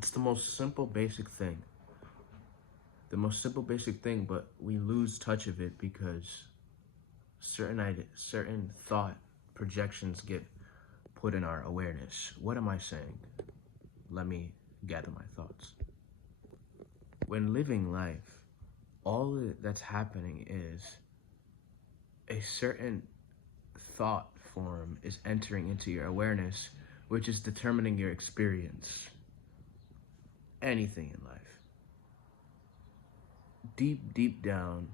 It's the most simple, basic thing. The most simple, basic thing, but we lose touch of it because certain thought projections get put in our awareness. What am I saying? Let me gather my thoughts. When living life, that's happening is a certain thought form is entering into your awareness, which is determining your experience. Anything in life. Deep down,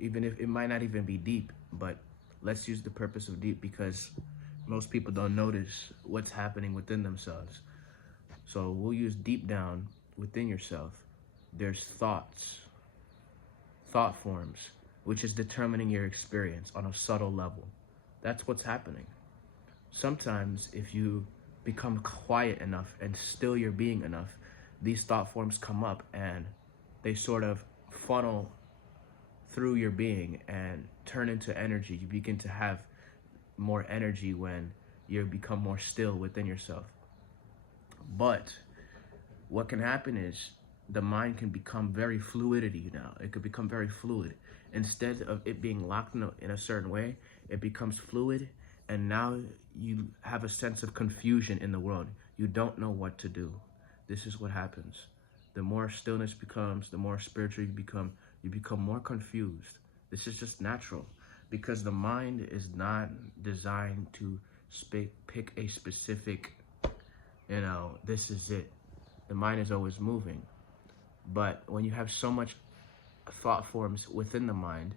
even if it might not even be deep, but let's use the purpose of deep because most people don't notice what's happening within themselves. So we'll use deep down within yourself. There's thought forms, which is determining your experience on a subtle level. That's what's happening. Sometimes if you become quiet enough and still your being enough, these thought forms come up and they sort of funnel through your being and turn into energy. You begin to have more energy when you become more still within yourself. But what can happen is the mind can become very fluidity now. It could become very fluid. Instead of it being locked in a certain way, it becomes fluid, and now you have a sense of confusion in the world. You don't know what to do. This is what happens. The more stillness becomes, the more spiritual you become more confused. This is just natural because the mind is not designed to pick a specific, this is it. The mind is always moving. But when you have so much thought forms within the mind,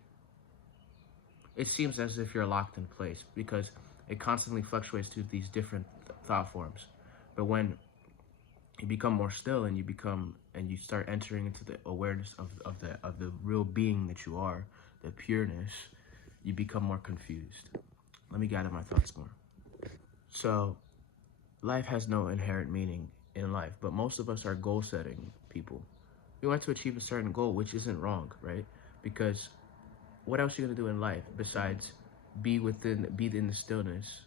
it seems as if you're locked in place because it constantly fluctuates to these different thought forms. But when you become more still and you start entering into the awareness of the real being that you are, the pureness, you become more confused. Let me gather my thoughts more. So life has no inherent meaning in life, but most of us are goal setting people. We want to achieve a certain goal, which isn't wrong, right? Because what else are you gonna do in life besides be in the stillness?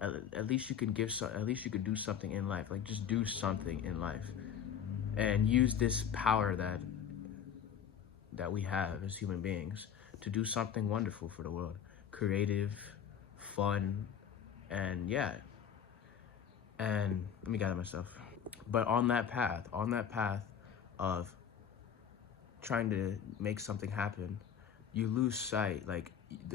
At least you can at least you could do something in life. Like just do something in life, and use this power that we have as human beings to do something wonderful for the world, creative, fun, and yeah. And let me gather myself. But on that path of trying to make something happen, you lose sight. Like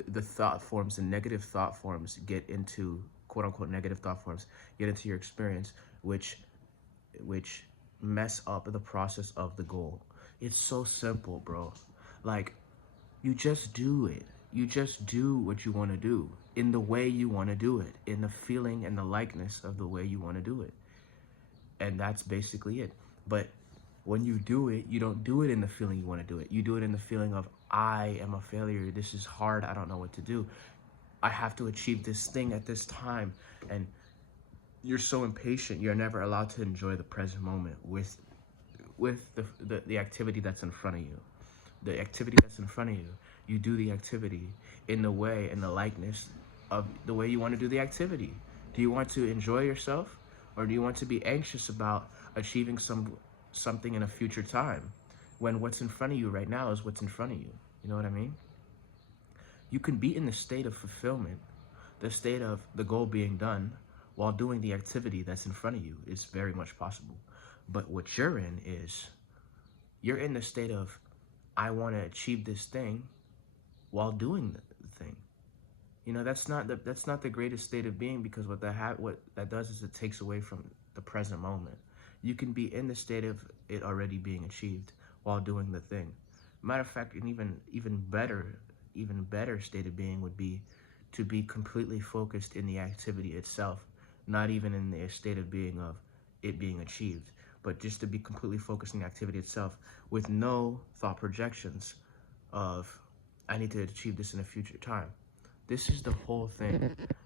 the thought forms, the negative thought forms get into quote unquote negative thought forms get into your experience, which mess up the process of the goal. It's so simple, bro. Like you just do it. You just do what you want to do in the way you want to do it, in the feeling and the likeness of the way you want to do it. And that's basically it. But when you do it, you don't do it in the feeling you want to do it. You do it in the feeling of, I am a failure. This is hard. I don't know what to do. I have to achieve this thing at this time. And you're so impatient. You're never allowed to enjoy the present moment with the activity that's in front of you. The activity that's in front of you, you do the activity in the way and the likeness of the way you want to do the activity. Do you want to enjoy yourself, or do you want to be anxious about achieving something in a future time when what's in front of you right now is what's in front of you? You know what I mean? You can be in the state of fulfillment, the state of the goal being done while doing the activity that's in front of you. Is very much possible. But what you're in is, you're in the state of, I want to achieve this thing while doing the thing. That's not the greatest state of being, because what that does is it takes away from the present moment. You can be in the state of it already being achieved while doing the thing. Matter of fact, an even better state of being would be to be completely focused in the activity itself, not even in the state of being of it being achieved, but just to be completely focused in the activity itself with no thought projections of, I need to achieve this in a future time. This is the whole thing.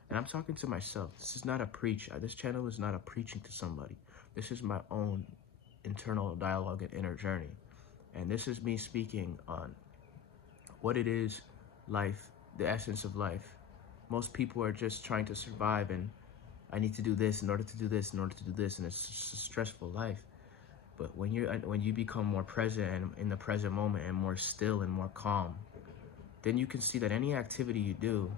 And I'm talking to myself. This is not a preach. This channel is not a preaching to somebody. This is my own internal dialogue and inner journey. And this is me speaking on what it is, life, the essence of life. Most people are just trying to survive and I need to do this in order to do this, in order to do this, and it's just a stressful life. But when you become more present and in the present moment and more still and more calm, then you can see that any activity you do,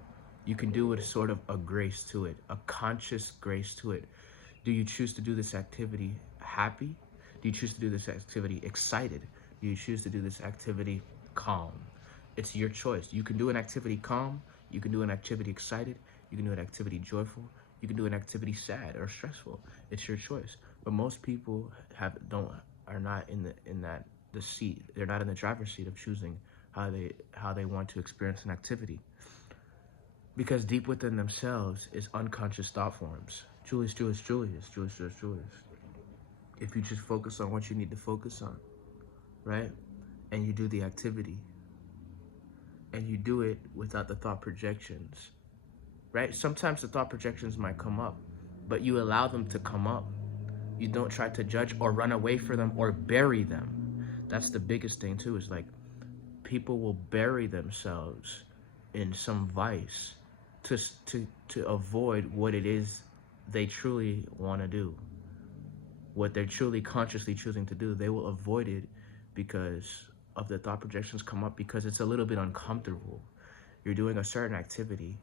you can do with sort of a grace to it, a conscious grace to it. Do you choose to do this activity happy? Do you choose to do this activity excited? Do you choose to do this activity calm? It's your choice. You can do an activity calm, you can do an activity excited, you can do an activity joyful, you can do an activity sad or stressful. It's your choice. But most people are not in that the seat. They're not in the driver's seat of choosing how they want to experience an activity. Because deep within themselves is unconscious thought forms. Julius. If you just focus on what you need to focus on, right? And you do the activity, and you do it without the thought projections, right? Sometimes the thought projections might come up, but you allow them to come up. You don't try to judge or run away from them or bury them. That's the biggest thing too, is like people will bury themselves in some vice to avoid what it is they truly want to do, what they're truly consciously choosing to do. They will avoid it because of the thought projections come up, because it's a little bit uncomfortable. You're doing a certain activity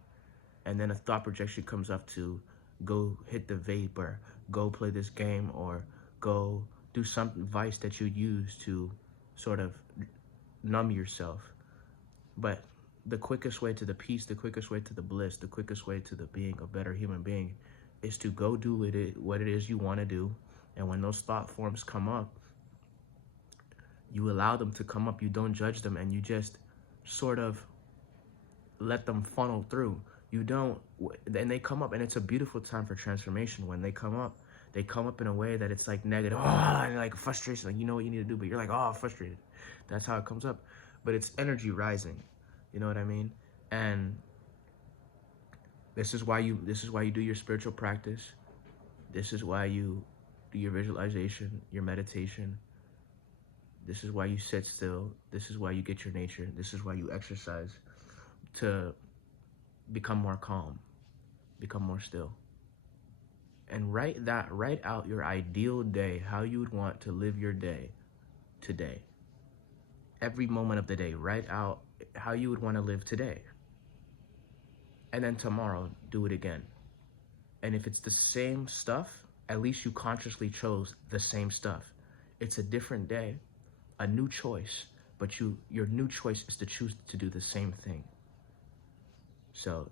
and then a thought projection comes up to go hit the vape or go play this game or go do some vice that you use to sort of numb yourself. But the quickest way to the peace, the quickest way to the bliss, the quickest way to the being a better human being is to go do what it is you want to do. And when those thought forms come up, you allow them to come up. You don't judge them, and you just sort of let them funnel through. You don't, and they come up, and it's a beautiful time for transformation. When they come up in a way that it's like negative, and like frustration, like you know what you need to do, but you're like, frustrated. That's how it comes up. But it's energy rising. You know what I mean? And this is why you do your spiritual practice. This is why you do your visualization, your meditation. This is why you sit still. This is why you get your nature. This is why you exercise, to become more calm, become more still. And write out your ideal day, how you would want to live your day today. Every moment of the day, write out how you would want to live today. And then tomorrow, do it again. And if it's the same stuff, at least you consciously chose the same stuff. It's a different day, a new choice, but your new choice is to choose to do the same thing. So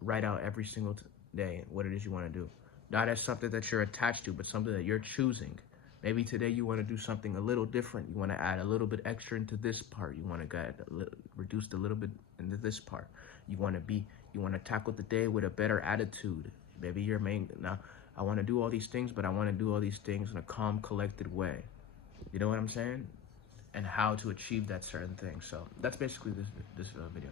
write out every single day what it is you want to do. Not as something that you're attached to, but something that you're choosing. Maybe today you want to do something a little different. You want to add a little bit extra into this part. You want to reduce a little bit into this part. You want to tackle the day with a better attitude. Maybe now, I want to do all these things, but I want to do all these things in a calm, collected way. You know what I'm saying? And how to achieve that certain thing. So that's basically this video.